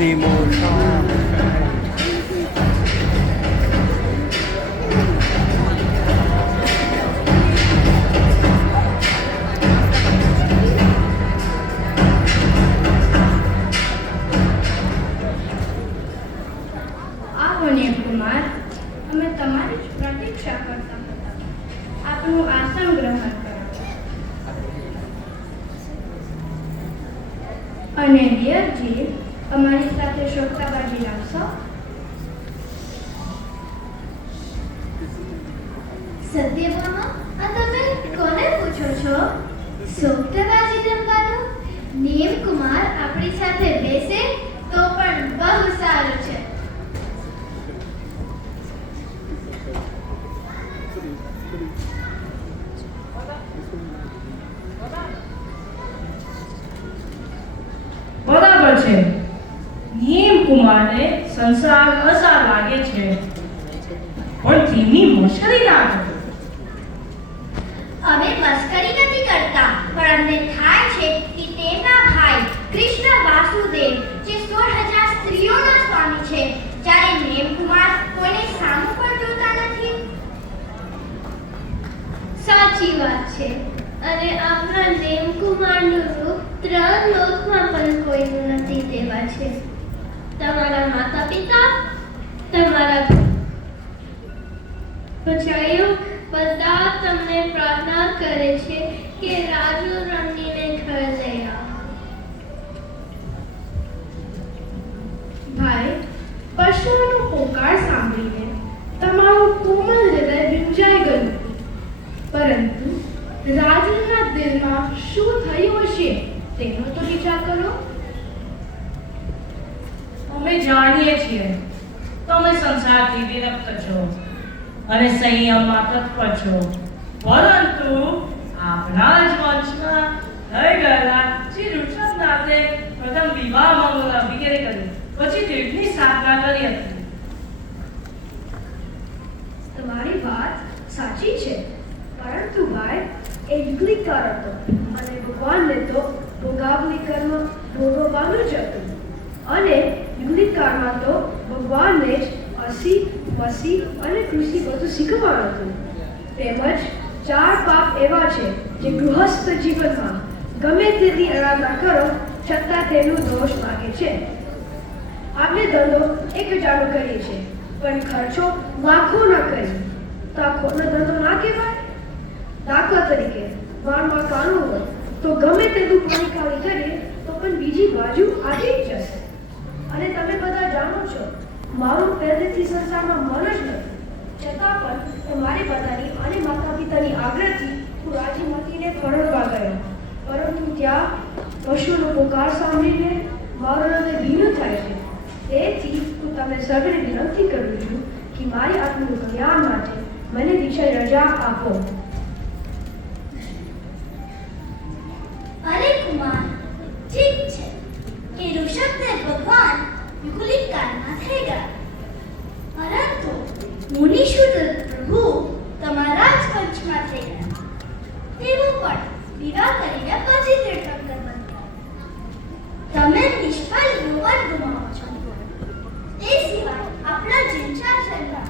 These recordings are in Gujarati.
Emotion. કુમાર, અમે તમારી જ પ્રતીક્ષા કરતા હતા. આપનું આસન ગ્રહણ કરો અને ડિયરજી, અમારી સાથે શોકતાબાજી રાખશો. સત્યભામા, આ તમે કોને પૂછો છો? શોકતાબાજી રમવાનું? નેમ કુમાર આપણી સાથે બેસે તો પણ બહુ સારું છે. બરાબર છે. નિયમ કુમારને સંસાર અસાર લાગે છે, પણ તેમની મશ્કરી ના કરો. અમે મસ્કરી નથી કરતા, પણ અમને થાય છે કે તેમના ભાઈ કૃષ્ણ વાસુદેવ જે 16,000 સ્ત્રીઓના સ્વામી છે, જ્યારે નેમ કુમાર કોઈને સામું પણ જોતા નથી. સાચી વાત છે. અને આપણા નેમ કુમારનું રૂપ 3 લોકમાં પણ કોઈનું નથી તેવા છે. તમારા માતા પિતા, તમારા પછાયો બધા તમને પ્રાર્થના કરે છે કે રાજુ રમણીને ઘર લઈ આવો. ભાઈ, પશુઓનો પોકાર સાંભળીને તમારું કોમળ હૃદય વિંજાઈ ગયું, પરંતુ રાજુના દિલમાં શું થયું હશે તેનો તો વિચાર કરો. અમે જાણીએ છીએ તમે સંસારથી વિરક્ત છો અને સંયમમાં તત્પર છો, પરંતુ આપણા જ વંશમાં થઈ ગયેલા શ્રી ઋષભનાથે પ્રથમ વિવાહ મંગળા વગેરે કર્યું, પછી દેવની સ્થાપના કરી હતી. તમારી વાત સાચી છે, પરંતુ ભાઈ એ યુગલિકાર હતો અને ભગવાનને તો ભોગાવલી કર્મ ભોગવવાનું જ હતું, અને યુગલિકારમાં તો ભગવાનને જ અસી, વસી અને કૃષિ બધું શીખવાનું હતું. તેમજ 4 પાપ એવા છે જે ગૃહસ્થ જીવનમાં ગમે તેટલી આરાધના કરો છતાં તેનું દોષ માગે છે. આપણે ધંધો 1,000 કરીએ છીએ, પણ ખર્ચો લાખોના કરીએ તો આ ખોટનો ધંધો ના કહેવાય? દાખલા તરીકે વાળમાં કાણું હોય તો ગમે તેટલું પાણી ખાલી કરીએ તો પણ બીજી બાજુ આવી જ જશે. અને તમે બધા જાણો છો, મારું પહેલેથી સંસારમાં મન જ નથી, છતાં પણ મારી બધાની અને માતા પિતાની આગ્રહથી હું રાજીમતીને પરણવા ગયો, પરંતુ ત્યાં પશુનો પોકાર સાંભળીને મારું હૃદય ભીનું થાય છે. તેથી હું તમને સર્વેને વિનંતી કરું છું કે મારી આત્મનું કલ્યાણ માટે મને દીક્ષા રજા આપો. અરે કુમાર, ઠીક છે કે ઋષભને ભગવાન યુગલિકારમાં થઈ ગયા, પરંતુ મુનિશુદ્ધ પ્રભુ તમારા જ વંશમાં થઈ ગયા. તેઓ પણ વિવાહ કરીને પછી તીર્થંકર બન્યા. તમે નિષ્ફળ યુવાન ગુમાવો છો. એ સિવાય આપણા જીનશાસનમાં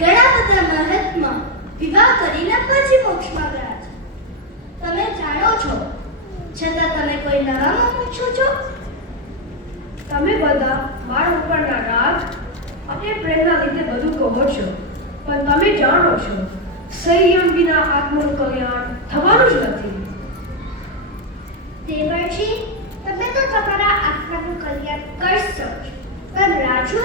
ઘણા બધા મહાત્મા વિવાહ કરીને પછી મોક્ષમાં ગયા છે. તમે જાણો છો, છતાં તમે કોઈ નવામાં પૂછો છો? તમે બધા મારા ઉપરના રાગ અને પ્રેમના લીધે બધું કહો છો, પણ તમે જાણો છો સંયમ વિના આત્માનું કલ્યાણ થવાનું જ નથી. દેવર્ષિ, તમે તો તમારા આત્માનું કલ્યાણ કરશો જ, પણ રાજુ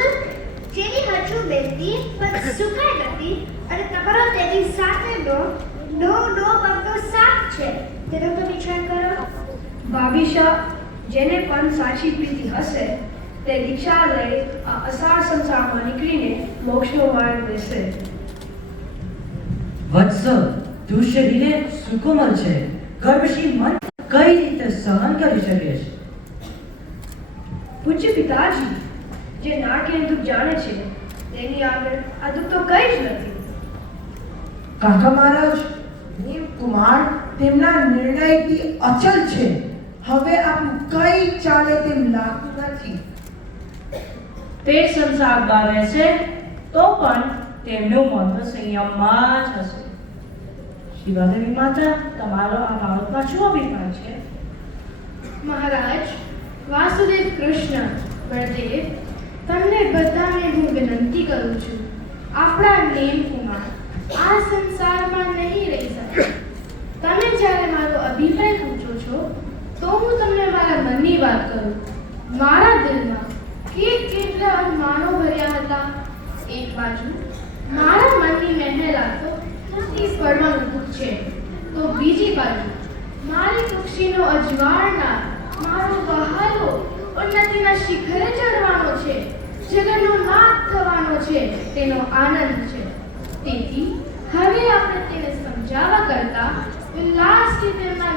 જેની હજુ બેટી પણ સુકાઈ નથી અને તમારો તેની સાથેનો નો બગડો સાથ છે, તેનો તો વિચાર કરો. ભાવિશા, જેને પણ સાચી પ્રીતિ હશે તે દીક્ષા લઈ આ અસાર સંસારમાં નીકળીને મોક્ષનો માર્ગ લેશે. વત્સ, તું શરીરે સુકોમલ છે, ગર્ભશી મન કઈ રીતે સહન કરી શકે છે? પૂજ્ય પિતાજી, જે નાટ્ય દુઃખ જાણે છે તેની આગળ આ દુઃખ તો કઈ જ નથી. કાકા મહારાજ, નેમ કુમાર તેમના નિર્ણયથી અચલ છે. હવે આપણું કઈ ચાલે તેમ લાગતું નથી. તે સંસારમાં રહેશે તો પણ તેમનું મન સંયમમાં જ હશે. શિવાદેવી માતા, તમારો આ બાબતમાં શું અભિપ્રાય છે? મહારાજ, વાસુદેવ કૃષ્ણ બળદેવ, તમને બધાને હું વિનંતી કરું છું, આપણા નેમ કુમાર આ સંસારમાં નહીં રહી શકે. તમે જ્યારે મારો અભિપ્રાય પૂછો છો તો હું તમને મારા મનની વાત કરું. મારા દિલમાં કેટલા અરમાનો ભર્યા હતા. એક બાજુ મારા મનની મહેલા તો પડવાનું દુઃખ છે, તો બીજી બાજુ મારી ખુશીનો અજવાળનાર મારો વહાલો ઉન્નતિના શિખરે ચડવાનો છે, જગતનો નાથ થવાનો છે, તેનો આનંદ છે. તેથી હવે આપણે તેને સમજાવવા કરતા ઉલ્લાસથી તેમના